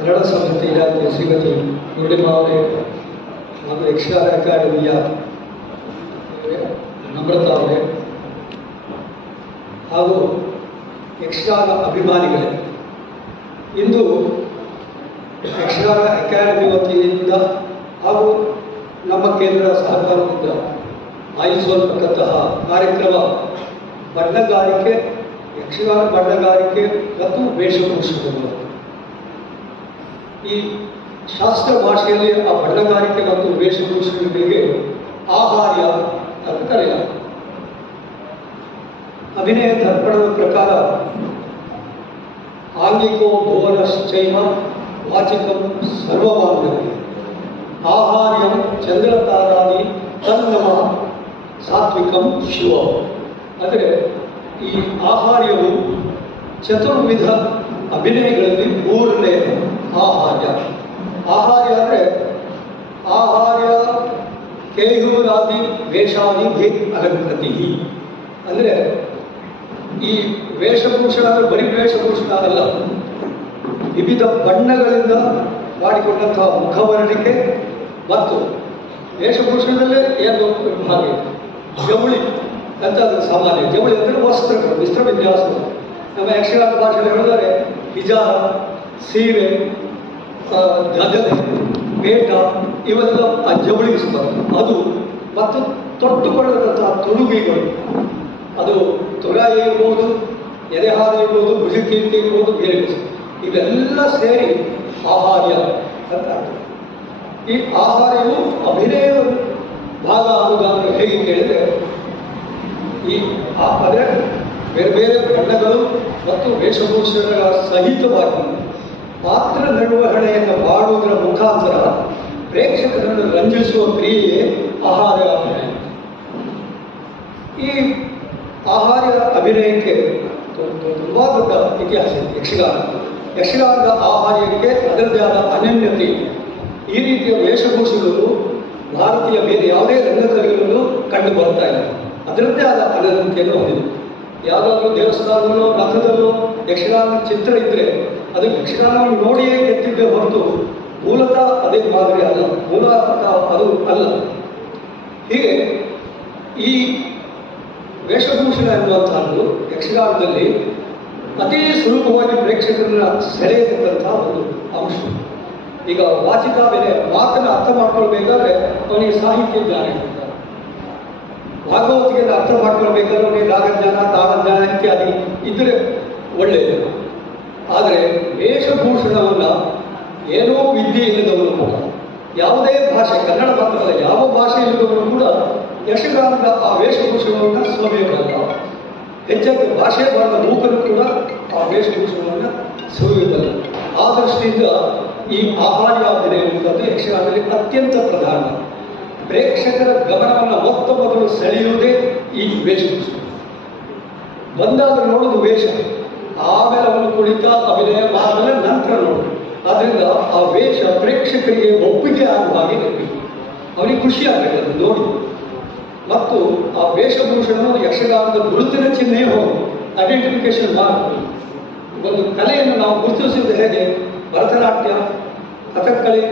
ಕನ್ನಡ ಸಾಹಿತ್ಯ ಇಲಾಖೆ ಶ್ರೀಮತಿ ಪೂರ್ಣಿಮಾ ಅವರೇ ಹಾಗೂ ಯಕ್ಷಗಾನ ಅಕಾಡೆಮಿಯ ನಮ್ರತಾ ಹಾಗೂ ಯಕ್ಷಗಾನ ಅಭಿಮಾನಿಗಳೇ ಇಂದು ಯಕ್ಷಗಾನ ಅಕಾಡೆಮಿ ವತಿಯಿಂದ ಹಾಗೂ ನಮ್ಮ ಕೇಂದ್ರ ಸಹಕಾರದಿಂದ ಆಯೋಜಿಸಲ್ಪಟ್ಟಂತಹ ಕಾರ್ಯಕ್ರಮ ಬಣ್ಣಗಾರಿಕೆ ಯಕ್ಷಗಾನ ಬಣ್ಣಗಾರಿಕೆ ಮತ್ತು ವೇಷಭೂಷಣಗಳು ಈ ಶಾಸ್ತ್ರ ಭಾಷೆಯಲ್ಲಿ ಆ ಬಣ್ಣಗಾರಿಕೆ ಮತ್ತು ವೇಷಭೂಷಣಗಳಿಗೆ ಆಹಾರ್ಯ ಅಂತ ಕರೆಯಲಾಗುತ್ತೆ ಅಭಿನಯ ದರ್ಪಣದ ಪ್ರಕಾರ ಆಂಗಿಕೋ ಭುವನಶ್ಚೈವ ವಾಚಿಕಂ ಸರ್ವಮಾಂಗಲ್ಯ ಆಹಾರ್ಯಂ ಚಂದ್ರತಾರಾದಿ ತನ್ನಮ ಸಾತ್ವಿಕಂ ಶಿವ. ಅಂದರೆ ಈ ಆಹಾರ್ಯವು ಚತುರ್ವಿಧ ಅಭಿನಯಗಳಲ್ಲಿ ಮೂರನೇ ಆಹಾರ್ಯ. ಆಹಾರ್ಯ ಅಂದರೆ ಆಹಾರ್ಯ ಕೇಯುರಾದಿ ವೇಷಾದಿ ಭೇ ಅಲಂಕೃತಿ ಅಂದರೆ ಈ ವೇಷಭೂಷಣ ಅಂದರೆ ಬರೀ ವೇಷಭೂಷಣ ಅಲ್ಲ. ವಿವಿಧ ಬಣ್ಣಗಳಿಂದ ಮಾಡಿಕೊಂಡಂತಹ ಮುಖವರ್ಣಿಕೆ ಮತ್ತು ವೇಷಭೂಷಣದಲ್ಲೇ ಏನು ಹಾಗೆ. ಜವಳಿ ಅಂತ ಸಾಮಾನ್ಯ ಜವಳಿ ಅಂದರೆ ವಸ್ತ್ರಗಳು, ವಿಸ್ತ್ರ ವಿನ್ಯಾಸಗಳು. ನಮ್ಮ ಯಕ್ಷಗಾನ ಭಾಷೆಯಲ್ಲಿ ಹೇಳಿದರೆ ಹಿಜಾರ ಸೀರೆ ಗದಲೆ ಬೇಟ ಇವೆಲ್ಲ ಆ ಜವಳಿ ಬರ್ತದೆ ಅದು ಮತ್ತು ತೊಟ್ಟುಕೊಳ್ಳದಂತಹ ತೊಡುಗೆಗಳು. ಅದು ತುರಾಯಿ ಇರ್ಬೋದು ಎದೆಹಾರ ಇರ್ಬೋದು ಭುಜಕೀರ್ತಿ ಇರ್ಬೋದು, ಬೇರೆ. ಇವೆಲ್ಲ ಸೇರಿ ಆಹಾರ್ಯ ಅಂತ ಈ ಆಹಾರ್ಯವು ಅಭಿನಯದ ಭಾಗ ಆಗುವುದಾದ್ರೆ ಹೇಗೆ ಕೇಳಿದರೆ, ಈ ಅಂದರೆ ಬೇರೆ ಬೇರೆ ಬಣ್ಣಗಳು ಮತ್ತು ವೇಷಭೂಷಣಗಳ ಸಹಿತವಾಗಿ ಪಾತ್ರ ನಿರ್ವಹಣೆಯನ್ನು ಮಾಡುವುದರ ಮುಖಾಂತರ ಪ್ರೇಕ್ಷಕರನ್ನು ರಂಜಿಸುವ ಕ್ರಿಯೆ ಆಹಾರ ಅಭಿನಯ ಈ ಆಹಾರ ಅಭಿನಯಕ್ಕೆ ತುಂಬಾ ದೊಡ್ಡ ಇತಿಹಾಸ ಇದೆ. ಯಕ್ಷಗಾನ. ಯಕ್ಷಗಾನದ ಆಹಾರಕ್ಕೆ ಅದರದೇ ಆದ ಅನನ್ಯತೆ. ಈ ರೀತಿಯ ವೇಷಭೂಷಗಳು ಭಾರತೀಯ ಬೇರೆ ಯಾವುದೇ ರಂಗಕಲೆಗಳಲ್ಲೂ ಕಂಡು ಬರ್ತಾ ಇಲ್ಲ. ಅದರದ್ದೇ ಆದ ಅನನ್ಯತೆಯನ್ನು ಹೊಂದಿದೆ. ಯಾವುದಾದ್ರೂ ದೇವಸ್ಥಾನದಲ್ಲೋ ರಥದಲ್ಲೋ ಯಕ್ಷಗಾನ ಚಿತ್ರ ಇದ್ದರೆ ಅದು ಯಕ್ಷಗಾನವನ್ನು ನೋಡಿಯೇ ಎತ್ತಿದ್ದೆ ಹೊರತು ಮೂಲತಃ ಅದೇ ಮಾದರಿ ಅಲ್ಲ. ಮೂಲತಃ ಅದು ಅಲ್ಲ. ಹೀಗೆ ಈ ವೇಷಭೂಷಣ ಎನ್ನುವಂತಹದ್ದು ಯಕ್ಷಗಾನದಲ್ಲಿ ಅತಿ ಸುಲಭವಾಗಿ ಪ್ರೇಕ್ಷಕರನ್ನ ಸೆಳೆಯತಕ್ಕಂತಹ ಒಂದು ಅಂಶ. ಈಗ ವಾಚಿಕ ಬೆಲೆ ಮಾತನ್ನು ಅರ್ಥ ಮಾಡ್ಕೊಳ್ಬೇಕಾದ್ರೆ ಅವನಿಗೆ ಸಾಹಿತ್ಯ ಜ್ಞಾನ ಭಾಗವತಿಗೆ ಅರ್ಥ ಮಾಡ್ಕೊಳ್ಬೇಕಾದ್ರೆ ಅವನಿಗೆ ರಾಗಜ್ಞಾನ, ತಾಳಜ್ಞಾನ ಇತ್ಯಾದಿ ಇದ್ರೆ ಒಳ್ಳೆಯದು. ಆದರೆ ವೇಷಭೂಷಣವನ್ನ ಏನೋ ವಿದ್ಯೆ ಇಲ್ಲದವರು ಕೂಡ, ಯಾವುದೇ ಭಾಷೆ, ಕನ್ನಡ ಮಾತ್ರವಲ್ಲ, ಯಾವ ಭಾಷೆ ಇಲ್ಲದವರು ಕೂಡ ಯಶಗಾನದ ಆ ವೇಷಭೂಷಣವನ್ನು ಸವಿಯಬಲ್ಲ ಹೆಚ್ಚಾಗಿ ಭಾಷೆ ಬಾರದ ಮೂಕರು ಕೂಡ ಆ ವೇಷಭೂಷಣವನ್ನ ಸವಿಯಬಲ್ಲ ಆ ದೃಷ್ಟಿಯಿಂದ ಈ ಆಹಾರ್ಯ ಅಭಿನಯ ಎನ್ನುವುದು ಯಕ್ಷಗಾನದಲ್ಲಿ ಅತ್ಯಂತ ಪ್ರಧಾನ. ಪ್ರೇಕ್ಷಕರ ಗಮನವನ್ನು ಮೊತ್ತ ಮೊದಲು ಸೆಳೆಯುವುದೇ ಈ ವೇಷಭೂಷಣ. ಬಂದಾಗ ನೋಡೋದು ವೇಷ. ಆಮೇಲೆ ಅವನು ಕುಳಿತ ಅಭಿನಯ ಆಮೇಲೆ ನಂತರ ನೋಡು. ಆದ್ರಿಂದ ಆ ವೇಷ ಪ್ರೇಕ್ಷಕರಿಗೆ ಒಪ್ಪಿಗೆ ಆಗುವ ಹಾಗೆ ಅವನಿಗೆ ಖುಷಿ ಆಗಬೇಕು ನೋಡಿ. ಮತ್ತು ಆ ವೇಷಭೂಷಣವು ಯಕ್ಷಗಾನದ ಗುರುತಿನ ಚಿಹ್ನೆ ಹೋಗಿ. ಐಡೆಂಟಿಫಿಕೇಶನ್ ಮಾಡಬೇಕು ಒಂದು ಕಲೆಯನ್ನು ನಾವು ಗುರುತಿಸುವುದು ಹೇಗೆ? ಭರತನಾಟ್ಯ, ಕಥಕ್ಕಳಿ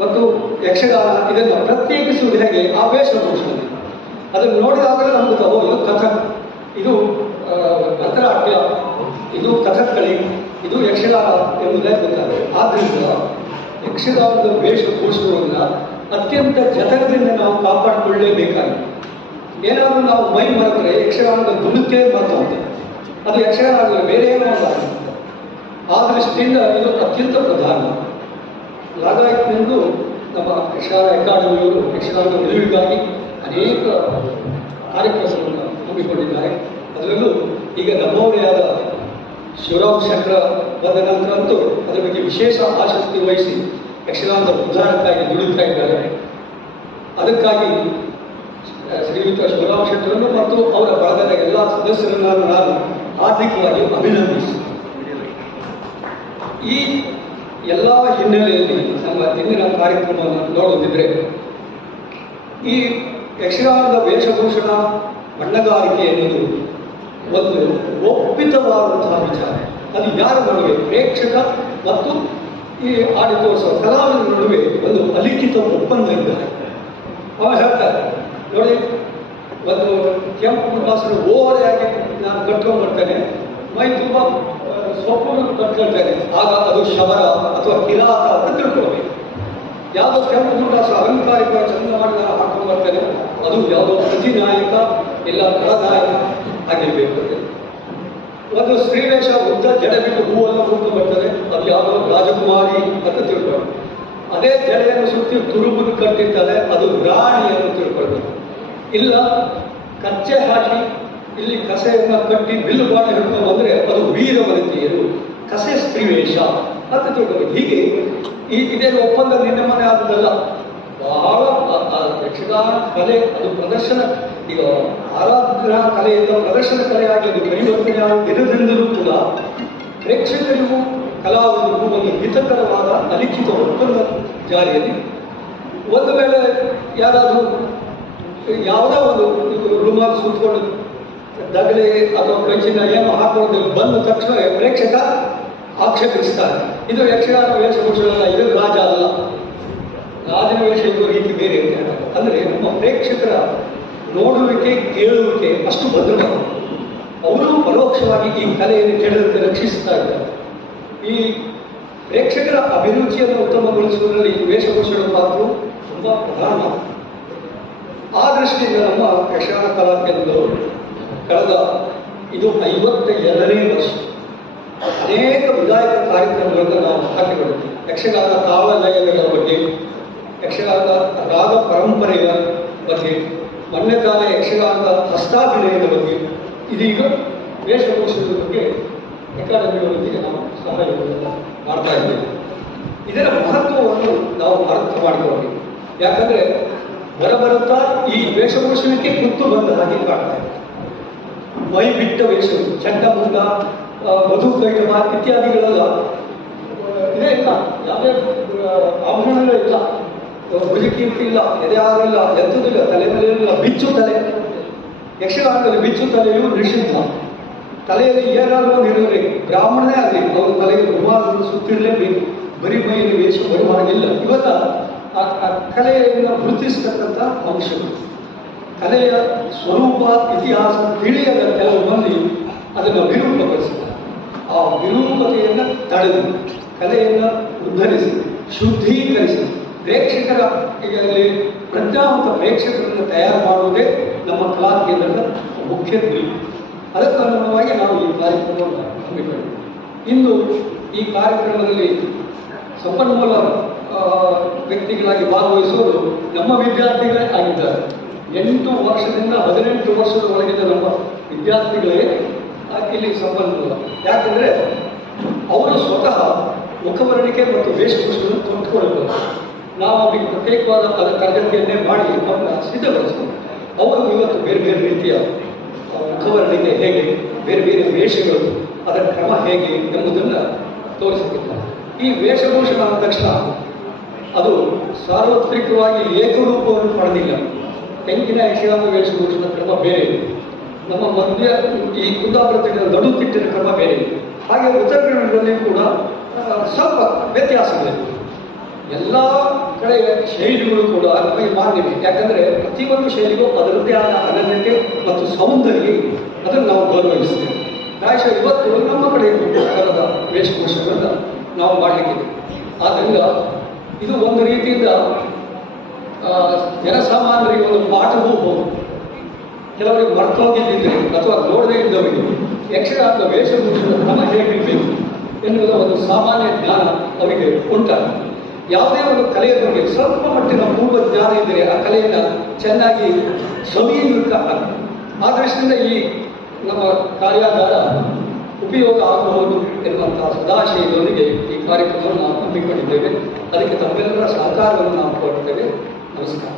ಮತ್ತು ಯಕ್ಷಗಾನ ಇದನ್ನು ಪ್ರತ್ಯೇಕಿಸುವುದು ಹೇಗೆ? ಆ ವೇಷಭೂಷಣ ಅದನ್ನು ನೋಡಿದಾಗಲೇ ನಮಗೆ ತಗೋ ಇದು ಕಥಕ್ ಇದು ಆ, ಭರತನಾಟ್ಯ ಇದು ಕಥಕ್ಕಳಿ ಇದು ಎಂಬುದೇ ಗೊತ್ತಾಗುತ್ತೆ. ಆದ್ದರಿಂದ ಯಕ್ಷಗಾನದ ವೇಷಭೂಷಣವನ್ನು ಅತ್ಯಂತ ಜತನದಿಂದ ನಾವು ಕಾಪಾಡಿಕೊಳ್ಳೇಬೇಕಾಗಿದೆ. ಏನಾದರೂ ನಾವು ಮೈ ಮರೆತರೆ ಯಕ್ಷಗಾನದ ದುಡುಕೆ ಹೋಗ್ತದೆ ಅದು ಯಕ್ಷಗಾನ ಆಗಲ್ಲ, ಬೇರೆ ಏನೋ ಆಗಿರ್ತದೆ ಆ ದೃಷ್ಟಿಯಿಂದ ಇದು ಅತ್ಯಂತ ಪ್ರಧಾನ. ಹಾಗಾಗಿದ್ದು ನಮ್ಮ ಯಕ್ಷಗಾನ ಅಕಾಡೆಮಿಯವರು ಯಕ್ಷಗಾನದ ನಿಲುವಿಗಾಗಿ ಅನೇಕ ಕಾರ್ಯಕ್ರಮಗಳನ್ನು ಹಮ್ಮಿಕೊಂಡಿದ್ದಾರೆ. ಅದರಲ್ಲೂ ಈಗ ನಮ್ಮವರೇ ಆದ ಶಿವರಾಮ್ ಶಂಕರ ಬಂದ ನಂತರ ಅಂತೂ ಅದರ ಬಗ್ಗೆ ವಿಶೇಷ ಆಸಕ್ತಿ ವಹಿಸಿ ಯಕ್ಷಗಾನದ ಉದ್ಧಾರಕ್ಕಾಗಿ ದುಡಿತಾ ಇದ್ದಾರೆ. ಅದಕ್ಕಾಗಿ ಶ್ರೀಯುತ ಶಿವರಾಮ ಶೆಟ್ಟರನ್ನು ಮತ್ತು ಅವರ ಬಳಗದ ಎಲ್ಲ ಸದಸ್ಯರನ್ನು ನಾನು ಆರ್ಥಿಕವಾಗಿ ಅಭಿನಂದಿಸಿ ಈ ಎಲ್ಲ ಹಿನ್ನೆಲೆಯಲ್ಲಿ ನಮ್ಮ ಇಂದಿನ ಕಾರ್ಯಕ್ರಮವನ್ನು ನೋಡುತ್ತಿದ್ರೆ ಈ ಯಕ್ಷಗಾನದ ವೇಷಭೂಷಣ ಬಣ್ಣಗಾರಿಕೆ ಎನ್ನುವುದು ಒಂದು ಒಪ್ಪಿತವಾದಂತಹ ವಿಚಾರ. ಅದು ಯಾರ ನಡುವೆ? ಪ್ರೇಕ್ಷಕ ಮತ್ತು ಈ ಆಡಿತೋತ್ಸವ ಕಲಾವಿದರ ನಡುವೆ ಒಂದು ಅಲಿಖಿತ ಒಪ್ಪಂದ ಇದ್ದಾರೆ ಅವ ಹೇಳ್ತಾರೆ, ನೋಡಿ, ಒಂದು ಕೆಂಪು ಮುಖಾಸನ ಓವರ್ ಆಗಿ ನಾನು ಕಟ್ಕೊಂಡು ಬರ್ತೇನೆ ಮೈ ತುಂಬ ಸೊಪ್ಪನ್ನು ಕಟ್ಕೊಳ್ತೇನೆ ಆಗ ಅದು ಶಬರ ಅಥವಾ ಕಿರಾತ ಅಂತ ತಿಳ್ಕೊಳ್ಬೇಕು. ಯಾವುದೋ ಕೆಂಪು ಮುಂಡಾಸ ಅಲಂಕಾರಿಕ ಚಂದ ಹಾಕೊಂಡು ಬರ್ತೇನೆ. ಅದು ಯಾವುದೋ ಪ್ರತಿನಾಯಕ, ಇಲ್ಲ ಕಳನಾಯಕ ಆಗಿರ್ಬೇಕು ಒಂದು ಜಡ ಬಿಟ್ಟು ಹೂವನ್ನು ಹುಟ್ಟು ಬರ್ತದೆ. ಅದು ಯಾವುದೋ ರಾಜಕುಮಾರಿ ಅಂತ ತಿಳ್ಕೊಂಡು ಅದೇ ಜಡೆಯನ್ನು ಸುತ್ತಿ ತುರುಬನ್ನು ಕಟ್ಟಿರ್ತಾರೆ. ಅದು ರಾಣಿ ಅಂತ ತಿಳ್ಕೊಳ್ಬೇಕು ಇಲ್ಲ, ಕಚ್ಚೆ ಹಾಕಿ ಇಲ್ಲಿ ಕಸೆಯನ್ನು ಕಟ್ಟಿ ಬಿಲ್ಲು ಬಾಣ ಹಿಡ್ಕೊಂಡು ಬಂದರೆ ಅದು ವೀರವನಿತೆಯರು ಕಸೆ ಸ್ತ್ರೀವೇಷ ಅಂತ ತಿಳ್ಕೊಬೇಕು ಹೀಗೆ ಈ ಇದೇನು ಒಪ್ಪಂದ ನಿನ್ನೆ ಮನೆ ಆದದಲ್ಲ ಬಹಳ ಯಕ್ಷಗಾನ ಕಲೆ, ಅದು ಪ್ರದರ್ಶನ. ಈಗ ಆರಾಧನಾ ಕಲೆಯಿಂದ ಪ್ರದರ್ಶನ ಕಲೆಯಾಗಿ ಅದು ಪರಿವರ್ತನೆ ಇರದಿಂದಲೂ ಕೂಡ ಪ್ರೇಕ್ಷಕರಿಗೂ ಕಲಾವಿದರಿಗೂ ಒಂದು ಹಿತಕರವಾದ ಅಲಿಖಿತ ಒಪ್ಪಂದ ಜಾರಿಯಲ್ಲಿ. ಒಂದು ವೇಳೆ ಯಾರಾದರೂ ಯಾವುದೇ ಒಂದು ರುಮಾಲ್ ಸುತ್ತಕೊಂಡು ದಗಲೆ ಅಥವಾ ಕಂಚಿನ ಏನೋ ಹಾಕೊಂಡು ಬಂದ ತಕ್ಷಣ ಪ್ರೇಕ್ಷಕ ಆಕ್ಷೇಪಿಸ್ತಾರೆ. ಇದು ಯಕ್ಷಗಾನ ವೇಷಭೂಷಣ ಇದು ರಾಜ ಅಲ್ಲ. ರಾಜನ ವೇಷ ಇರುವ ರೀತಿ ಬೇರೆ. ಅಂದ್ರೆ ನಮ್ಮ ಪ್ರೇಕ್ಷಕರ ನೋಡುವಿಕೆ, ಕೇಳುವಿಕೆ ಅಷ್ಟು ಭದ್ರವಾದ ಅವರು ಪರೋಕ್ಷವಾಗಿ ಈ ಕಲೆಯನ್ನು ಕೆಡದಂತೆ ರಕ್ಷಿಸ್ತಾ ಇದ್ದಾರೆ. ಈ ಪ್ರೇಕ್ಷಕರ ಅಭಿರುಚಿಯನ್ನು ಉತ್ತಮಗೊಳಿಸುವುದರಲ್ಲಿ ವೇಷಭೂಷಣ ಪಾತ್ರ ತುಂಬಾ ಪ್ರಧಾನ. ಆ ದೃಷ್ಟಿಯಿಂದ ನಮ್ಮ ಯಕ್ಷಗಾನ ಕಲಾ ಕಳೆದ ಇದು ಐವತ್ತ ಎರಡನೇ ವರ್ಷ ಅನೇಕ ವಿಧಾಯಕ ಕಾರ್ಯಕ್ರಮಗಳನ್ನು ನಾವು ಹಾಕಿಕೊಂಡಿದ್ದೀವಿ ಯಕ್ಷಗಾನ ತಾಳಲಯಗಳ ಬಗ್ಗೆ ಯಕ್ಷಗಾನ ರಾಗ ಪರಂಪರೆಯ ಬಗ್ಗೆ, ಮೊನ್ನೆ ಕಾಲ ಯಕ್ಷಗಾನದ ಹಸ್ತಾಭಿನಯದ ಬಗ್ಗೆ ಇದೀಗ ವೇಷಭೂಷಣದ ಬಗ್ಗೆ ಅಕಾಡೆಮಿಗಳೊಂದಿಗೆ ನಾವು ಸಹಾಯವನ್ನು ಮಾಡ್ತಾ ಇದ್ದೇವೆ. ಇದರ ಮಹತ್ವವನ್ನು ನಾವು ಅರ್ಥ ಮಾಡಿಕೊಳ್ಳಬೇಕು ಯಾಕಂದ್ರೆ ಬರಬರುತ್ತಾ ಈ ವೇಷಭೂಷಣಕ್ಕೆ ಕುತ್ತು ಬಂದ ಹಾಗೆ ಕಾಣ್ತಾ ಇದೆ. ಮೈ ಬಿಟ್ಟ ವೇಷಗಳು ಚಂಡ ಮುಂಡ ಮಧು ಕೈಟಮ ಇತ್ಯಾದಿಗಳೆಲ್ಲ, ಇದೇ ಇಲ್ಲ. ಯಾವುದೇ ಆಭರಣಗಳು ಇಲ್ಲ. ಭುಜಕೀರ್ತಿ ಇಲ್ಲ, ಎದೆ ಇಲ್ಲ, ಎತ್ತುದಿಲ್ಲ, ತಲೆ ಮೇಲೆ ಇಲ್ಲ, ಬಿಚ್ಚು ತಲೆ. ಯಕ್ಷಗಾನದಲ್ಲಿ ಬಿಚ್ಚು ತಲೆಯು ನಿಷಿದ್ಧ. ತಲೆಯಲ್ಲಿ ಏನಾದರೂ ಇರಬೇಕು ಬ್ರಾಹ್ಮಣನೇ ಆಗಲಿ, ಅವರು ತಲೆಗೆ ರುಮಾಲನ್ನು ಸುತ್ತಿರಲೇಬೇಕು. ಬರೀ ಮೈಯಲ್ಲಿ ವೇಷ ಬರುವಾಗಿಲ್ಲ. ಇವೆಲ್ಲ ಆ ಕಲೆಯನ್ನು ಗುರುತಿಸ್ತಕ್ಕಂಥ ಅಂಶಗಳು ಕಲೆಯ ಸ್ವರೂಪ, ಇತಿಹಾಸ ತಿಳಿಯದ ಕೆಲವು ಮಂದಿ ಅದನ್ನು ವಿರೂಪಗೊಳಿಸಿದ್ದಾರೆ ಆ ವಿರೂಪತೆಯನ್ನು ತಡೆದು ಕಲೆಯನ್ನು ಉದ್ಧರಿಸಿ ಶುದ್ಧೀಕರಿಸಿ ಪ್ರೇಕ್ಷಕರ ಪ್ರಜ್ಞಾವಂತ ಪ್ರೇಕ್ಷಕರನ್ನು ತಯಾರು ಮಾಡುವುದೇ ನಮ್ಮ ಕಲಾ ಕೇಂದ್ರದ ಮುಖ್ಯ ಗುರಿ. ಅದಕ್ಕೆ ಅನುಗುಣವಾಗಿ ನಾವು ಈ ಕಾರ್ಯಕ್ರಮವನ್ನು ಹಮ್ಮಿಕೊಂಡಿದ್ದೇವೆ ಇಂದು ಈ ಕಾರ್ಯಕ್ರಮದಲ್ಲಿ ಸಂಪನ್ಮೂಲ ವ್ಯಕ್ತಿಗಳಾಗಿ ಭಾಗವಹಿಸುವುದು ನಮ್ಮ ವಿದ್ಯಾರ್ಥಿಗಳೇ ಆಗಿದ್ದಾರೆ. ಎಂಟು ವರ್ಷದಿಂದ ಹದಿನೆಂಟು ವರ್ಷದ ಒಳಗಿನ ನಮ್ಮ ವಿದ್ಯಾರ್ಥಿಗಳೇ ಇಲ್ಲಿ ಸಂಪನ್ಮೂಲ. ಯಾಕಂದ್ರೆ ಅವರು ಸ್ವತಃ ಮುಖವರ್ಣಿಕೆ ಮತ್ತು ವೇಷಭೂಷಣವನ್ನು ತೊಟ್ಟುಕೊಳ್ಳಬಹುದು ನಾವು ಅವರಿಗೆ ಪ್ರತ್ಯೇಕವಾದ ಪದ ತರಗತಿಯನ್ನೇ ಮಾಡಿ ಅವನ್ನ ಸಿದ್ಧಪಡಿಸಿ ಅವರು ಇವತ್ತು ಬೇರೆ ಬೇರೆ ರೀತಿಯ ಆ, ಮುಖವರ್ಣಿಕೆ ಹೇಗೆ ಬೇರೆ ಬೇರೆ ವೇಷಗಳು ಅದರ ಕ್ರಮ ಹೇಗೆ ಎಂಬುದನ್ನು ತೋರಿಸುತ್ತಿದ್ದಾರೆ ಈ ವೇಷಭೂಷಣ ಆದ ತಕ್ಷಣ ಅದು ಸಾರ್ವತ್ರಿಕವಾಗಿ ಏಕರೂಪವನ್ನು ಪಡೆದಿಲ್ಲ ತೆಂಗಿನ ಯಕ್ಷಗಾನ ವೇಷಭೂಷಣ ಕ್ರಮ ಬೇರೆ. ನಮ್ಮ ಮಧ್ಯ ಈ ಕುಂದಾಪುರ ತೆಗೆದ ನಡುತಿಟ್ಟಿನ ಕ್ರಮ ಬೇರೆ. ಹಾಗೆ ಉತ್ತರ ಕನ್ನಡದಲ್ಲಿ ಕೂಡ ಸ್ವಲ್ಪ ವ್ಯತ್ಯಾಸಗಳಿವೆ ಎಲ್ಲ ಕಡೆಯ ಶೈಲಿಗಳು ಕೂಡ ನಮಗೆ ಮಾನ್ಯವೆ ಯಾಕಂದ್ರೆ ಪ್ರತಿಯೊಂದು ಶೈಲಿಗೂ ಅದರದ್ದೇ ಆದ ಅನನ್ಯತೆ ಮತ್ತು ಸೌಂದರ್ಯ. ಅದನ್ನು ನಾವು ಗೌರವಿಸ್ತೇವೆ ಪ್ರಾಯಶಃ ಇವತ್ತು ನಮ್ಮ ಕಡೆ ವೇಷಭೂಷಣಗಳನ್ನು ನಾವು ಮಾಡಲಿಕ್ಕೆ ಆದ್ದರಿಂದ ಇದು ಒಂದು ರೀತಿಯಿಂದ ಜನಸಾಮಾನ್ಯರಿಗೆ ಒಂದು ಪಾಠವೂ ಕೆಲವರಿಗೆ ಮರ್ತೋಗಿದ್ದಿದ್ರೆ ಅಥವಾ ನೋಡದೇ ಇದ್ದವರಿಗೆ ಯಕ್ಷಗಾನದ ವೇಷಭೂಷಣ ಕ್ರಮ ಹೇಗಿರಬೇಕು ಎನ್ನುವುದು ಒಂದು ಸಾಮಾನ್ಯ ಜ್ಞಾನ ಅವರಿಗೆ ಉಂಟಾಗ ಯಾವುದೇ ಒಂದು ಕಲೆಯ ಬಗ್ಗೆ ಸ್ವಲ್ಪ ಮಟ್ಟಿನ ಪೂರ್ವ ಜ್ಞಾನ ಇದ್ದರೆ ಆ ಕಲೆಯನ್ನು ಚೆನ್ನಾಗಿ ಸವಿಯುತ್ತ ಆ ದೃಷ್ಟಿಯಿಂದ ಈ ನಮ್ಮ ಕಾರ್ಯಾಗಾರ ಉಪಯೋಗ ಆಗಬಹುದು ಎನ್ನುವಂತಹ ಸದಾಶಯದೊಂದಿಗೆ ಈ ಕಾರ್ಯಕ್ರಮವನ್ನು ನಾವು ಹಮ್ಮಿಕೊಂಡಿದ್ದೇವೆ ಅದಕ್ಕೆ ತಮ್ಮೆಲ್ಲರ ಸಹಕಾರವನ್ನು ನಾವು ಕೊಡ್ತೇವೆ ನಮಸ್ಕಾರ.